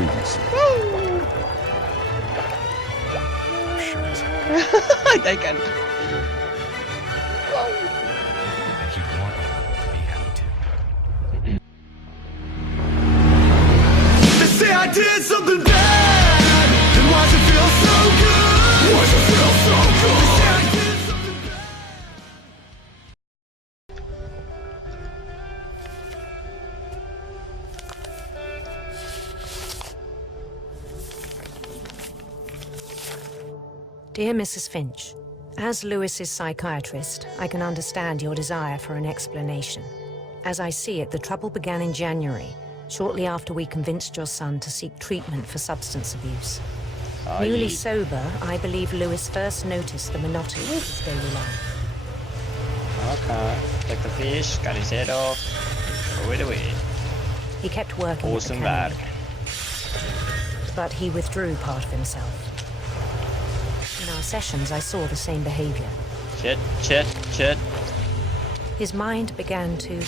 previously. Sure as hell. They can. And he'd want you to be happy too. They say I did something bad, then why's it feel so good? Why's it feel so good? They say I did something bad. Dear Mrs. Finch, as Lewis's psychiatrist, I can understand your desire for an explanation. As I see it, the trouble began in January, shortly after we convinced your son to seek treatment for substance abuse. Newly sober, I believe Lewis first noticed the monotony of his daily life. Okay. Take the fish, got his head off. Throw it away. He kept working at the Awesome cannery, bad. but he withdrew part of himself. In our sessions, I saw the same behavior. Shit, shit, shit. His mind began to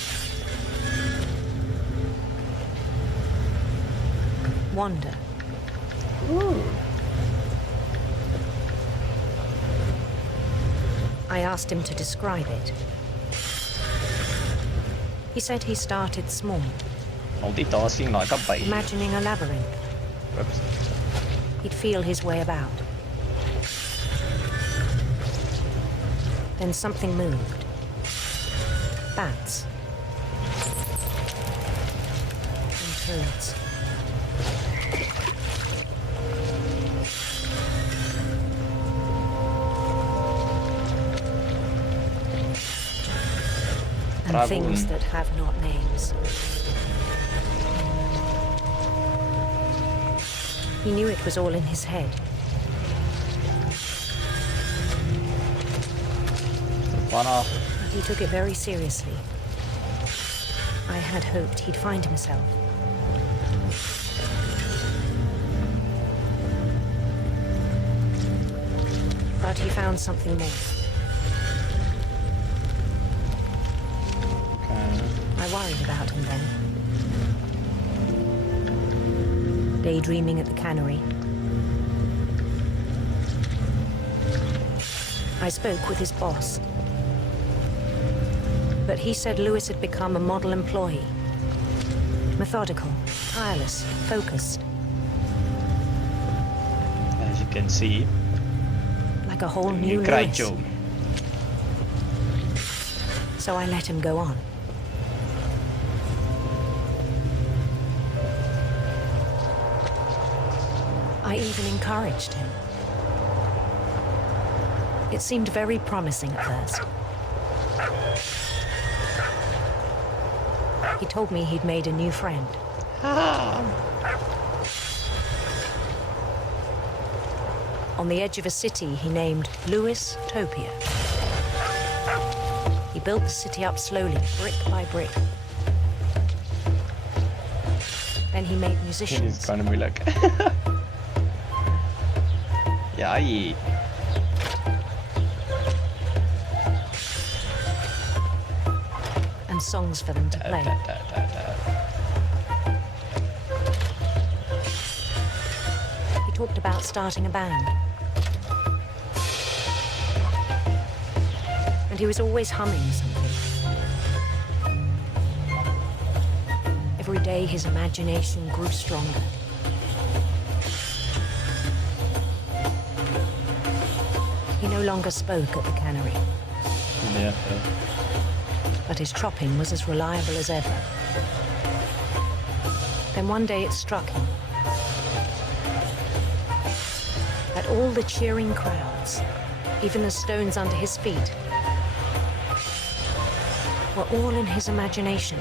wander. I asked him to describe it. He said he started small, Multitasking like a baby. imagining a labyrinth. Whoops. He'd feel his way about. Then something moved. Bats. And toads. And things that have not names. He knew it was all in his head. One off. But he took it very seriously. I had hoped he'd find himself. But he found something more. Okay. I worried about him then. Daydreaming at the cannery. I spoke with his boss. But he said Lewis had become a model employee. Methodical, tireless, focused. As you can see, Like a whole new you great Lewis. job. So I let him go on. I even encouraged him. It seemed very promising at first. He told me he'd made a new friend. On the edge of a city he named Lewis Topia. He built the city up slowly, brick by brick. Then he made He's musicians. gonna be like, yeah, And songs for them to play. He talked about starting a band. And he was always humming something. Every day his imagination grew stronger. He no longer spoke at the cannery, yeah. but his chopping was as reliable as ever. Then one day it struck him that all the cheering crowds, even the stones under his feet, were all in his imagination.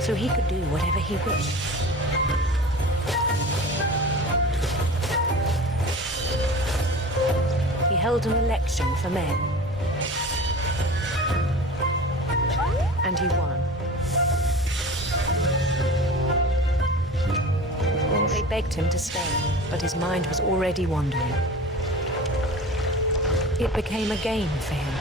So he could do whatever he wished. He held an election for men. And he won. Of course. They begged him to stay, but his mind was already wandering. It became a game for him.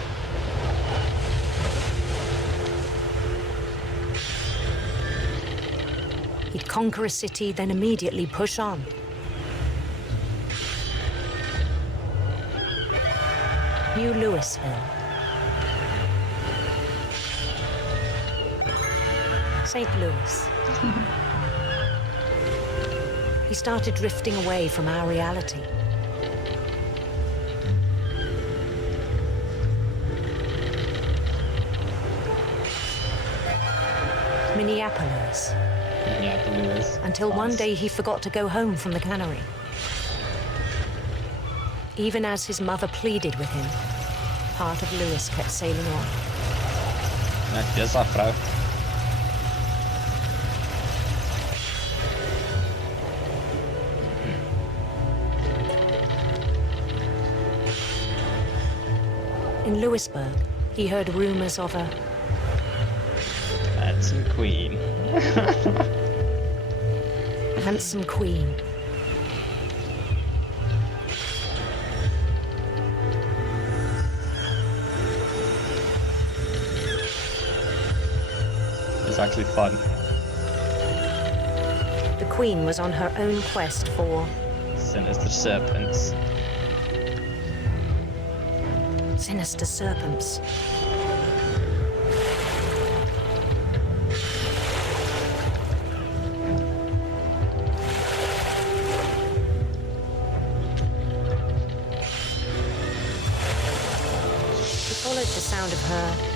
He'd conquer a city, then immediately push on. New Louisville. St. Louis. He started drifting away from our reality. Minneapolis. Minneapolis. Until one day he forgot to go home from the cannery. Even as his mother pleaded with him, part of Lewis kept sailing on. Dessa vrouw. In Louisburg, he heard rumors of a Handsome queen. handsome queen. It's actually fun. The queen was on her own quest for Sinister serpents. sinister serpents. He followed the sound of her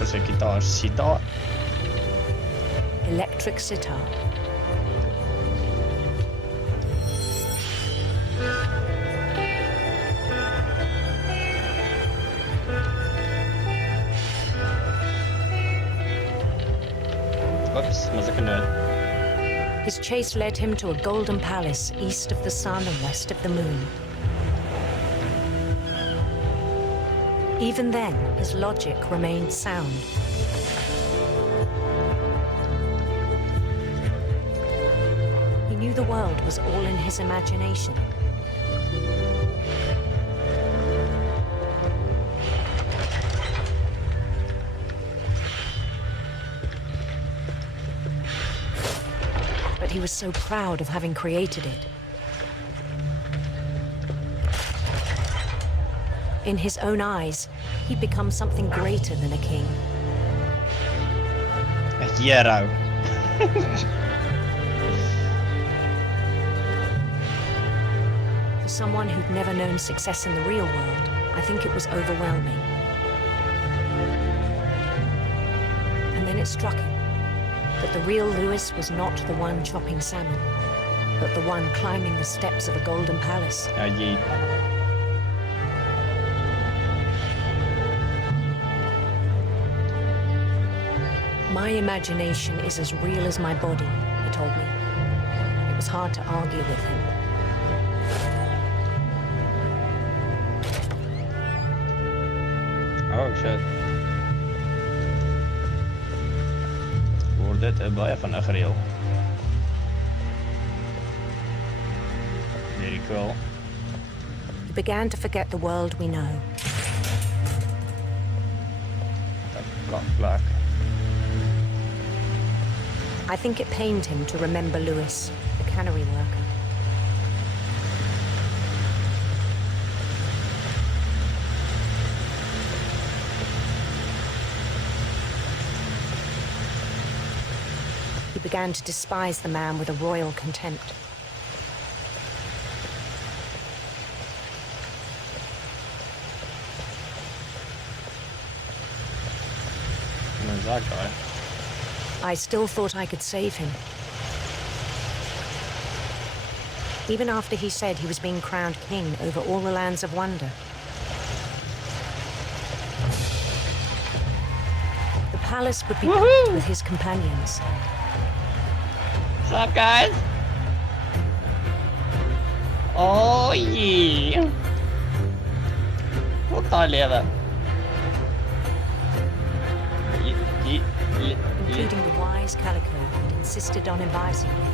Onko se gitar sitar? electric sitar. Oops, was ik eruit? His chase led him to a golden palace east of the sun and west of the moon. Even then, his logic remained sound. He knew the world was all in his imagination. But he was so proud of having created it. In his own eyes, he'd become something greater than a king. A hero. For someone who'd never known success in the real world, I think it was overwhelming. And then it struck him that the real Lewis was not the one chopping salmon, but the one climbing the steps of a golden palace. Ja, jee. My imagination is as real as my body, he told me. It was hard to argue with him. Oh shit. Wordt dit bij van een grill. Very cool. He began to forget the world we know. Dat kakplak. I think it pained him to remember Lewis, the cannery worker. He began to despise the man with a royal contempt. Where's that guy? I still thought I could save him. Even after he said he was being crowned king over all the lands of wonder. The palace would be packed with his companions. What's up, guys? Oh yeah! What the lever? Including the wise Calico who'd insisted on inviting him.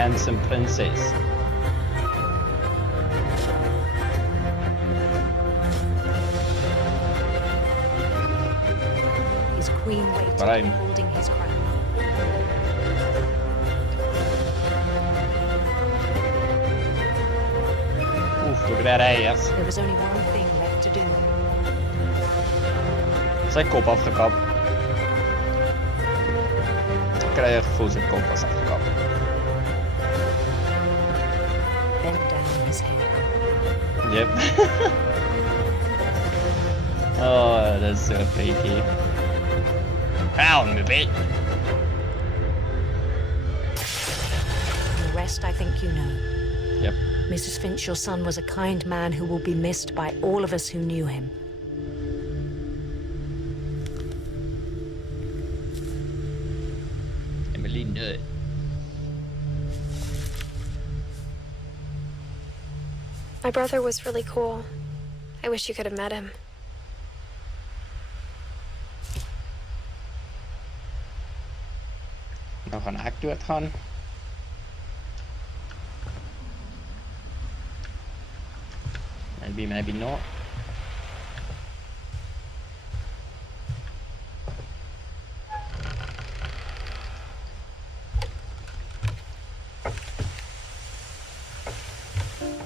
handsome princess. His queen waited, Right. holding his crown. Look at that ass. There was only one thing left to do. Zijn kop afgekapt. Ik krijg het gevoel zijn kop was afgekapt. Bent down his head. Yep. Oh, dat is zo freaky. Down, me bitch. And the rest I think you know. Yep. Mrs. Finch, your son was a kind man who will be missed by all of us who knew him. Emily Nut. My brother was really cool. I wish you could have met him. Nog een act doodgaan. Maybe, maybe not.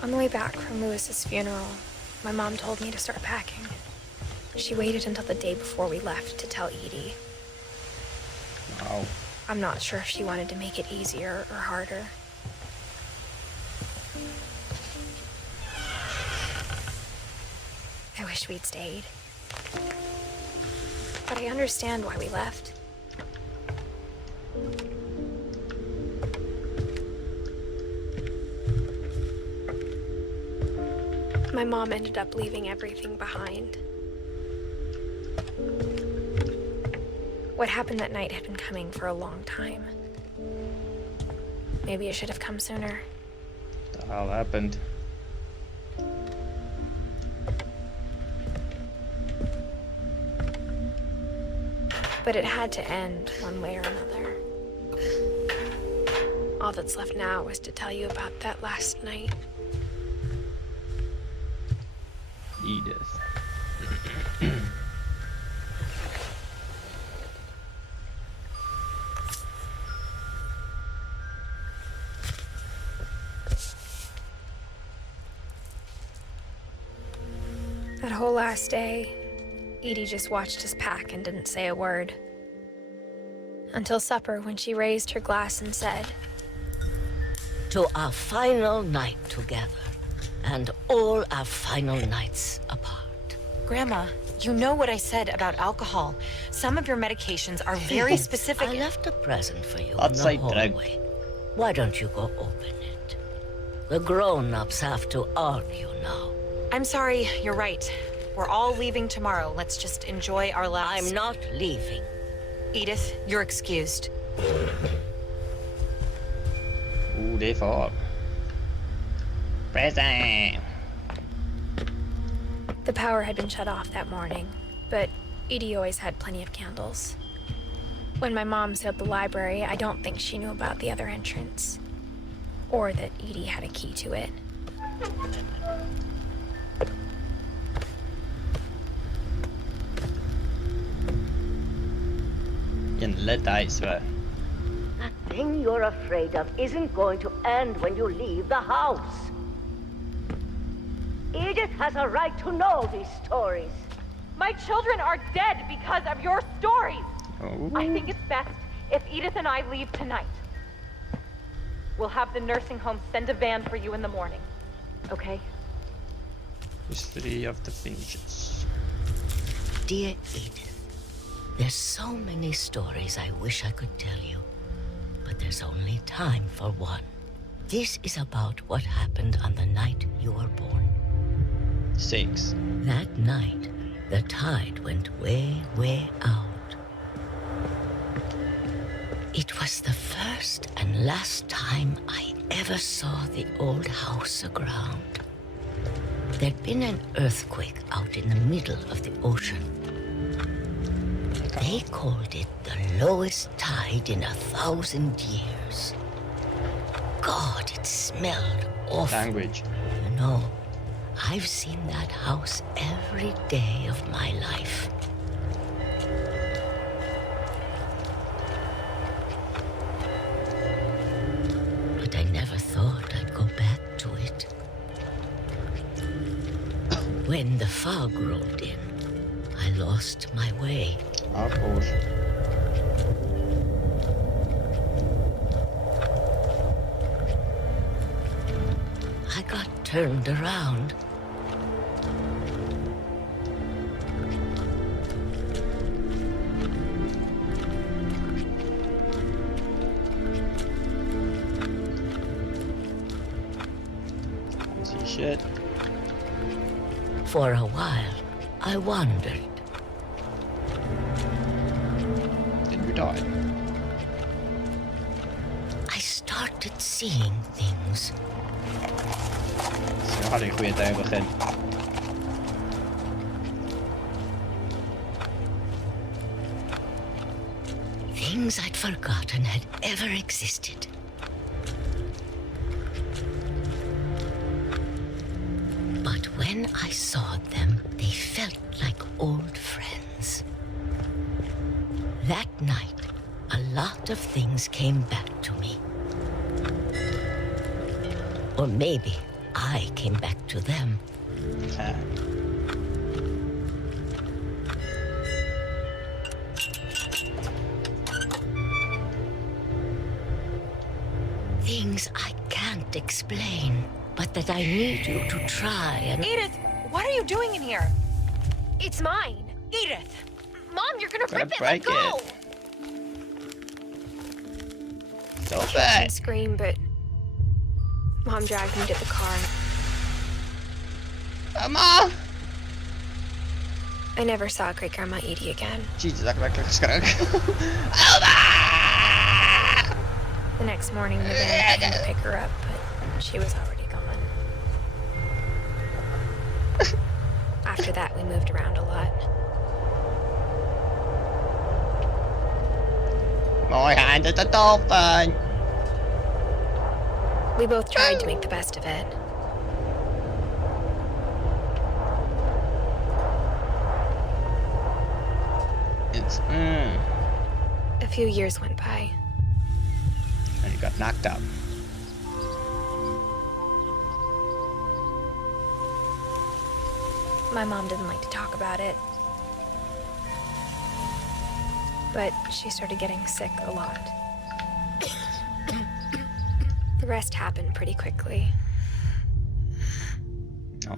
On the way back from Lewis's funeral, my mom told me to start packing. She waited until the day before we left to tell Edie. Wow. I'm not sure if she wanted to make it easier or harder. I wish we'd stayed. But I understand why we left. My mom ended up leaving everything behind. What happened that night had been coming for a long time. Maybe it should have come sooner. What the hell happened? But it had to end one way or another. All that's left now is to tell you about that last night. Edith. That whole last day, Edie just watched us pack and didn't say a word. Until supper, when she raised her glass and said, To our final night together, and all our final nights apart. Grandma, you know what I said about alcohol. Some of your medications are very specific. I left a present for you in Outside the drink. hallway. Why don't you go open it? The grown-ups have to argue now. I'm sorry, you're right. We're all leaving tomorrow. Let's just enjoy our lives. I'm not leaving. Edith, you're excused. Ooh, det är far. Present! the power had been shut off that morning, but Edie always had plenty of candles. When my mom sealed the library, I don't think she knew about the other entrance, or that Edie had a key to it. Let I swear. That thing you're afraid of isn't going to end when you leave the house. Edith has a right to know these stories. My children are dead because of your stories. Oh. I think it's best if Edith and I leave tonight. We'll have the nursing home send a van for you in the morning. Okay? History of the Finches. Dear Edith, there's so many stories I wish I could tell you, but there's only time for one. This is about what happened on the night you were born. 6. That night, the tide went way, way out. It was the first and last time I ever saw the old house aground. There'd been an earthquake out in the middle of the ocean. They called it the lowest tide in 1,000 years. God, It smelled awful. Language. You know, I've seen that house every day of my life. But I never thought I'd go back to it. When the fog rolled in, I lost my way. Of course. I got turned around. See shit. For a while, I wandered. Did we die? I started seeing things. Så jag hade en skit över själv. Things I'd forgotten had ever existed. But when I saw them, they felt like old friends. That night, a lot of things came back to me. Or maybe I came back to them. Här. Things I can't explain, but that I need you to try and... Edith, what are you doing in here? It's mine. Edith! Mom, you're gonna Gonna rip it. Let break go. it. So I bad. scream, but Mom dragged me to the car. Mama! I never saw Great Grandma Edie again. Jesus, ik ben geschrokken. The next morning, the van came to pick her up, but she was already gone. After that, we moved around a lot. Mooi hand uit de toppen. We both tried to make the best of it. It's A few years went by. and you got knocked out. My mom didn't like to talk about it. But she started getting sick a lot. The rest happened pretty quickly. Oh.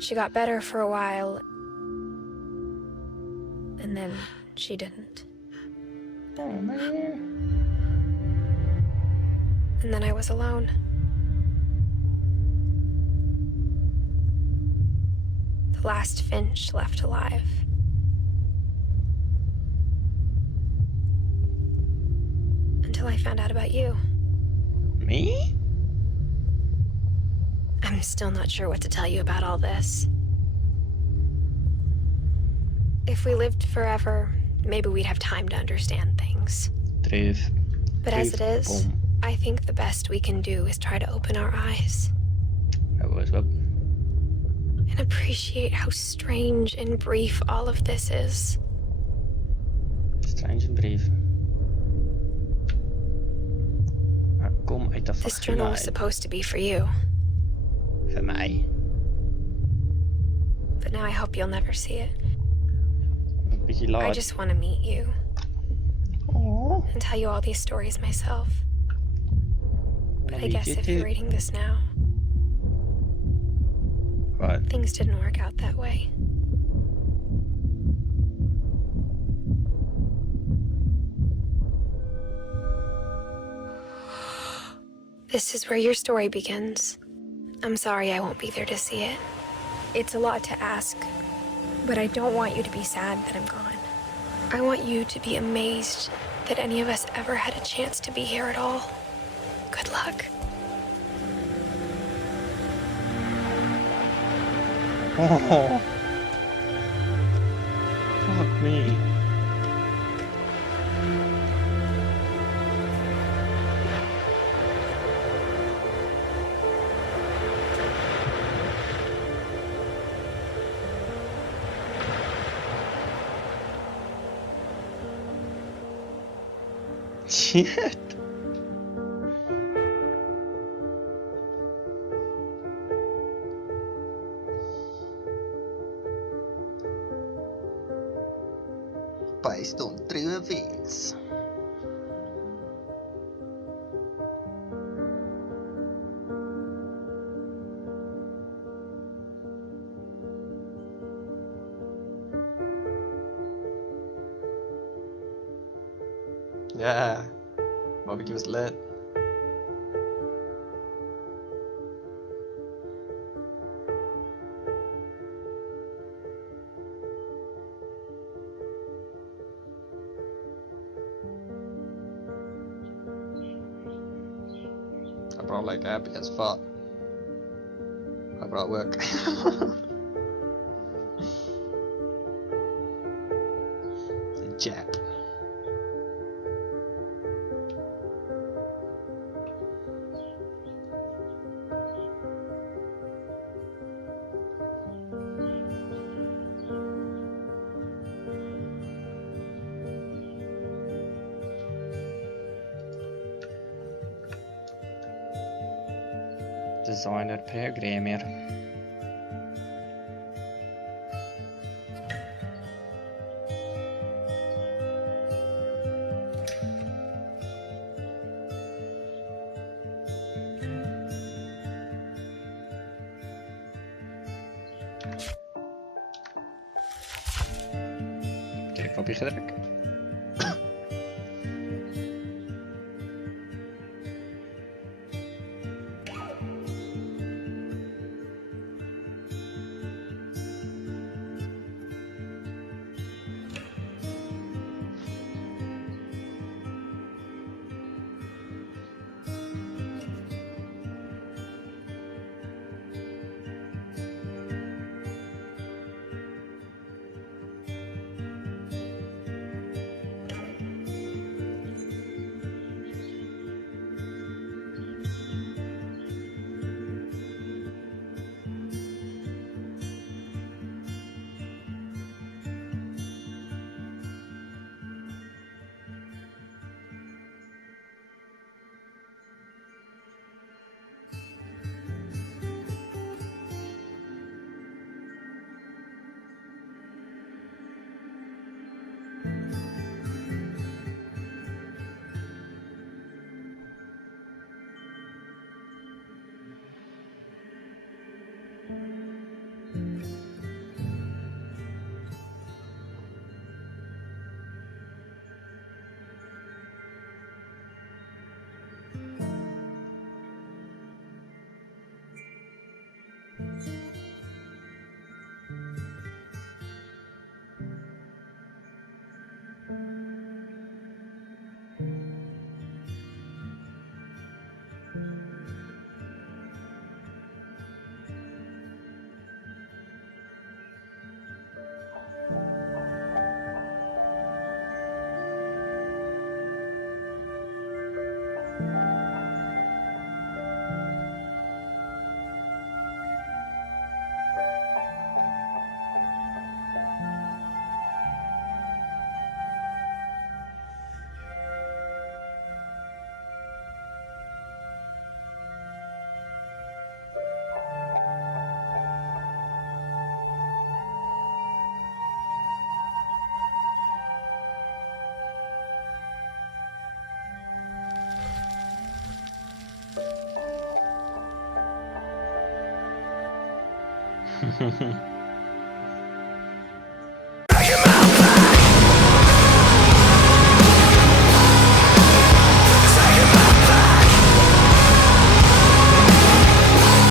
She got better for a while, and then she didn't. Oh man. And then I was alone. The last Finch left alive. Until I found out about you. Me? I'm still not sure what to tell you about all this. If we lived forever, maybe we'd have time to understand things. Truth. But as it is, Boom. I think the best we can do is try to open our eyes Dat was wel. and appreciate how strange and brief all of this is. Strange brief. Maar kom uit de This journal was vagina. supposed to be for you, Voor mij. but now I hope you'll never see it. Een beetje I laat. just want to meet you Oh. and tell you all these stories myself. But I guess if you're reading this now, What? things didn't work out that way. This is where your story begins. I'm sorry I won't be there to see it. It's a lot to ask, but I don't want you to be sad that I'm gone. I want you to be amazed that any of us ever had a chance to be here at all. Good luck. Oh. Fuck me. Shit. País de 3 vins. Yeah, barbecue was lit. I brought like happy as fuck. I brought work. The Jack. Designer programmer. Kijk, knopje gedrukt.